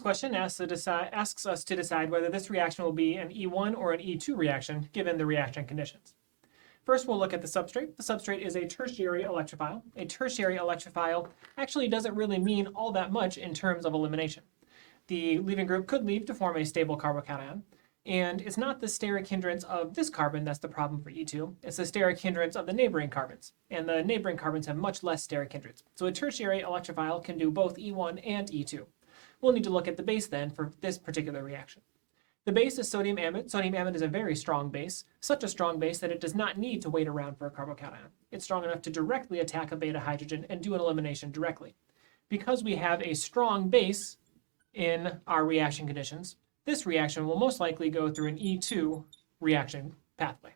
next question asks us to decide whether this reaction will be an E1 or an E2 reaction given the reaction conditions. First, we'll look at the substrate. The substrate is a tertiary electrophile. A tertiary electrophile actually doesn't really mean all that much in terms of elimination. The leaving group could leave to form a stable carbocation, and it's not the steric hindrance of this carbon that's the problem for E2. It's the steric hindrance of the neighboring carbons, and the neighboring carbons have much less steric hindrance. So a tertiary electrophile can do both E1 and E2. We'll need to look at the base then for this particular reaction. The base is sodium amide. Sodium amide is a very strong base, such a strong base that it does not need to wait around for a carbocation. It's strong enough to directly attack a beta hydrogen and do an elimination directly. Because we have a strong base in our reaction conditions, this reaction will most likely go through an E2 reaction pathway.